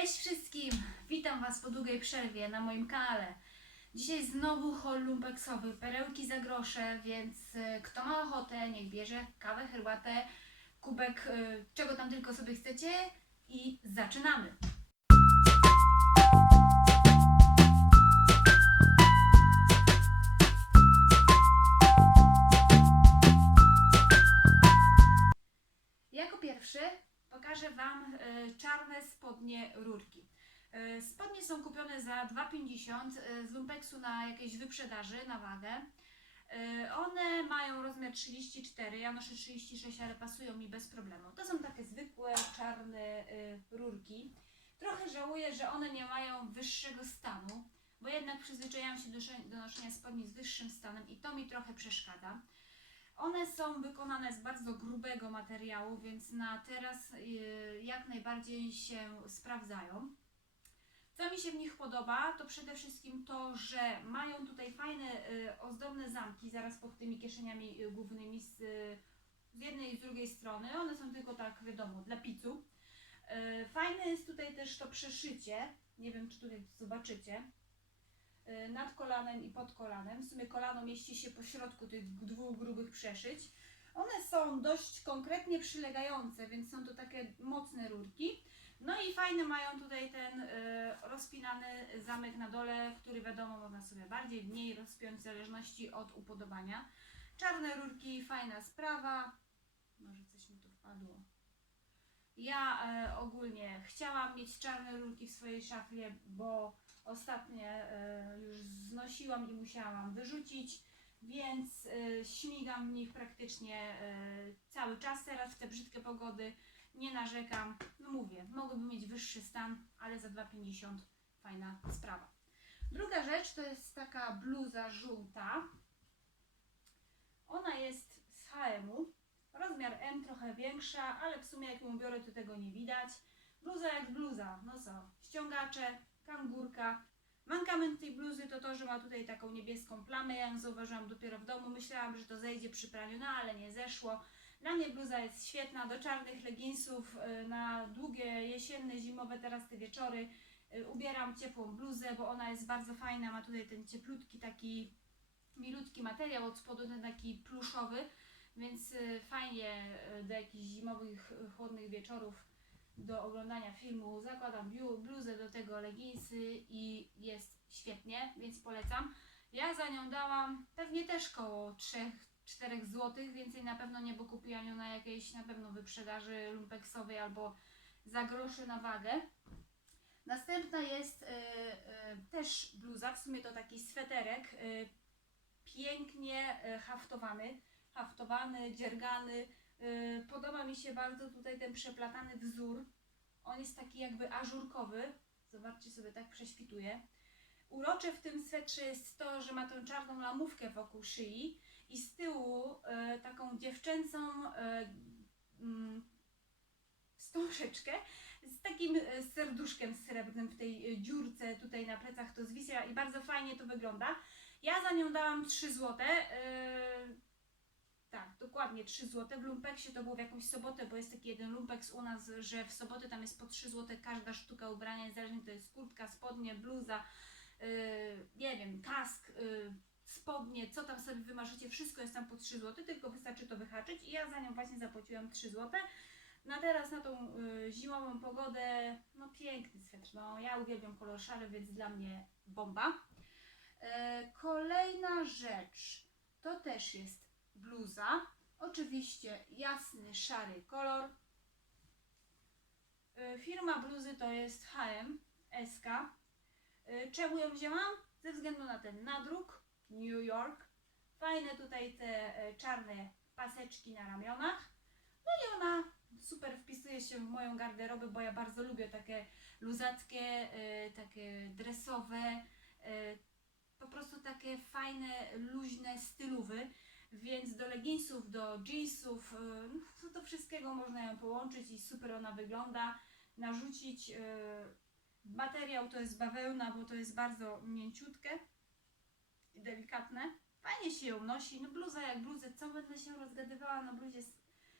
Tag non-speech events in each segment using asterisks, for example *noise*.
Cześć wszystkim! Witam Was po długiej przerwie na moim kanale. Dzisiaj znowu haul lumpeksowy, perełki za grosze, więc e, kto ma ochotę, niech bierze kawę, herbatę, kubek, e, czego tam tylko sobie chcecie i zaczynamy! Jako pierwszy pokażę Wam e, czarne spodnie rurki. E, Spodnie są kupione za 2,50 e, z lumpeksu na jakiejś wyprzedaży na wagę. E, One mają rozmiar 34, ja noszę 36, ale pasują mi bez problemu. To są takie zwykłe czarne rurki. Trochę żałuję, że one nie mają wyższego stanu, bo jednak przyzwyczaiłam się do noszenia spodni z wyższym stanem i to mi trochę przeszkadza. One są wykonane z bardzo grubego materiału, więc na teraz y, jak najbardziej się sprawdzają. Co mi się w nich podoba, to przede wszystkim to, że mają tutaj fajne y, ozdobne zamki zaraz pod tymi kieszeniami y, głównymi z, z jednej i z drugiej strony. One są tylko tak, wiadomo, dla picu. Fajne jest tutaj też to przeszycie. Nie wiem, czy tutaj zobaczycie nad kolanem i pod kolanem. W sumie kolano mieści się po środku tych dwóch grubych przeszyć. One są dość konkretnie przylegające, więc są to takie mocne rurki. No i fajny mają tutaj ten y, rozpinany zamek na dole, który wiadomo można sobie bardziej, mniej rozpiąć w zależności od upodobania. Czarne rurki, fajna sprawa. Może coś mi tu wpadło. Ja e, ogólnie chciałam mieć czarne rurki w swojej szafie, bo ostatnie e, już znosiłam i musiałam wyrzucić, więc e, śmigam w nich praktycznie e, cały czas teraz w te brzydkie pogody. Nie narzekam. No mówię, mogłyby mieć wyższy stan, ale za 2,50 fajna sprawa. Druga rzecz to jest taka bluza żółta. Ona jest z HM-u. Rozmiar M trochę większa, ale w sumie jak ją biorę to tego nie widać. Bluza jak bluza, no co, ściągacze, kangurka. Mankament tej bluzy to to, że ma tutaj taką niebieską plamę, ja ją zauważyłam dopiero w domu, myślałam, że to zejdzie przy praniu, no ale nie zeszło. Dla mnie bluza jest świetna, do czarnych leginsów, y, na długie jesienne, zimowe teraz te wieczory y, ubieram ciepłą bluzę, bo ona jest bardzo fajna, ma tutaj ten cieplutki taki milutki materiał, od spodu ten taki pluszowy, więc y, fajnie do jakichś zimowych, chłodnych wieczorów do oglądania filmu. Zakładam bluzę, do tego leginsy i jest świetnie, więc polecam. Ja za nią dałam pewnie też koło 3-4 zł, więcej na pewno nie, bo kupiłam ją na jakiejś na pewno wyprzedaży lumpeksowej albo za groszy na wagę. Następna jest y, y, też bluza, w sumie to taki sweterek, y, pięknie y, haftowany, haftowany, dziergany. Y, Podoba mi się bardzo tutaj ten przeplatany wzór. On jest taki jakby ażurkowy. Zobaczcie sobie, tak prześwituje. Urocze w tym swetrze jest to, że ma tą czarną lamówkę wokół szyi i z tyłu e, taką dziewczęcą e, mm, wstążeczkę z takim serduszkiem srebrnym w tej dziurce tutaj na plecach to zwisia i bardzo fajnie to wygląda. Ja za nią dałam 3 złote. Tak, dokładnie 3 zł. W lumpeksie to było w jakąś sobotę, bo jest taki jeden lumpeks u nas, że w sobotę tam jest po 3 zł każda sztuka ubrania, niezależnie to jest kurtka, spodnie, bluza, yy, nie wiem, kask, yy, spodnie, co tam sobie wymarzycie, wszystko jest tam po 3 zł, tylko wystarczy to wyhaczyć i ja za nią właśnie zapłaciłam 3 zł. Na teraz, na tą y, zimową pogodę, no piękny swetr, no ja uwielbiam kolor szary, więc dla mnie bomba. E, kolejna rzecz, to też jest bluza. Oczywiście jasny, szary kolor. Y, Firma bluzy to jest H&M SK. Y, Czemu ją wzięłam? Ze względu na ten nadruk New York. Fajne tutaj te e, czarne paseczki na ramionach. No i ona super wpisuje się w moją garderobę, bo ja bardzo lubię takie luzackie, e, takie dresowe, e, po prostu takie fajne, luźne stylowy. Więc do leginsów, do jeansów, y, no do wszystkiego można ją połączyć i super ona wygląda. Narzucić y, materiał to jest bawełna, bo to jest bardzo mięciutkie i delikatne. Fajnie się ją nosi. No bluza jak bluzę, co będę się rozgadywała na bluzie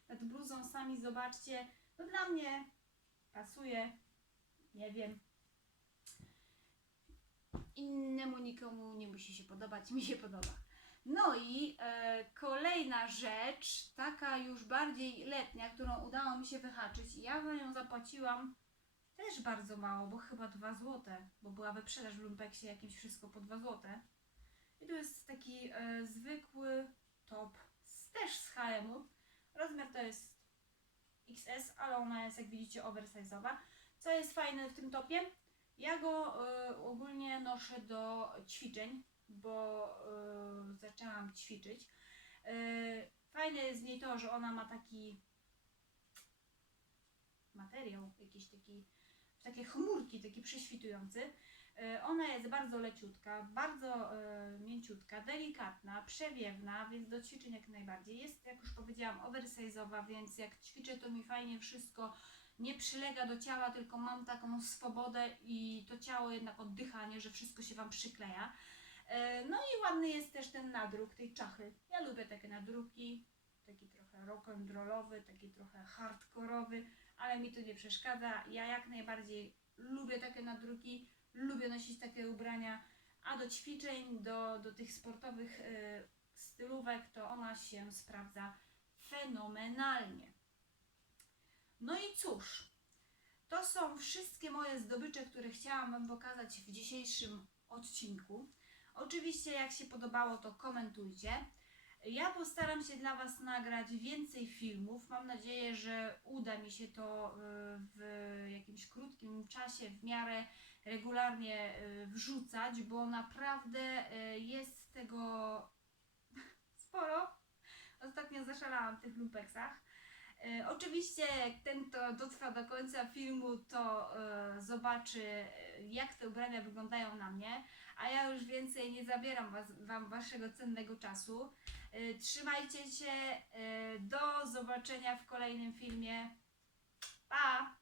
nad bluzą, sami zobaczcie. No dla mnie pasuje Nie wiem. Innemu nikomu nie musi się podobać, mi się podoba. No i e, kolejna rzecz, taka już bardziej letnia, którą udało mi się wyhaczyć. Ja za nią zapłaciłam też bardzo mało, bo chyba 2 złote, bo była wyprzedaż w Lumpeksie jakimś wszystko po 2 złote. I tu jest taki e, zwykły top, z, też z H&M-u. Rozmiar to jest XS, ale ona jest jak widzicie oversize'owa. Co jest fajne w tym topie? Ja go e, ogólnie noszę do ćwiczeń, bo e, zaczęłam ćwiczyć. E, fajne jest w niej to, że ona ma taki materiał, jakiś taki, takie chmurki, taki prześwitujący. E, Ona jest bardzo leciutka, bardzo e, mięciutka, delikatna, przewiewna, więc do ćwiczeń jak najbardziej. Jest, jak już powiedziałam, oversize'owa, więc jak ćwiczę, to mi fajnie wszystko nie przylega do ciała, tylko mam taką swobodę i to ciało jednak oddycha, nie, że wszystko się Wam przykleja. E, No i ładny jest też ten nadruk tej czachy. Ja lubię takie nadruki, taki trochę rock'n'rollowy, taki trochę hardkorowy, ale mi to nie przeszkadza. Ja jak najbardziej lubię takie nadruki, lubię nosić takie ubrania, a do ćwiczeń, do, do tych sportowych e, stylówek, to ona się sprawdza fenomenalnie. No i cóż, to są wszystkie moje zdobycze, które chciałam Wam pokazać w dzisiejszym odcinku. Oczywiście, jak się podobało, to komentujcie. Ja postaram się dla Was nagrać więcej filmów. Mam nadzieję, że uda mi się to y, w jakimś krótkim czasie, w miarę regularnie y, wrzucać, bo naprawdę y, jest tego *laughs* sporo. Ostatnio zaszalałam w tych lumpeksach. E, Oczywiście, ten to dotrwa do końca filmu, to e, zobaczy, e, jak te ubrania wyglądają na mnie, a ja już więcej nie zabieram was, Wam Waszego cennego czasu. Trzymajcie się, do zobaczenia w kolejnym filmie. Pa!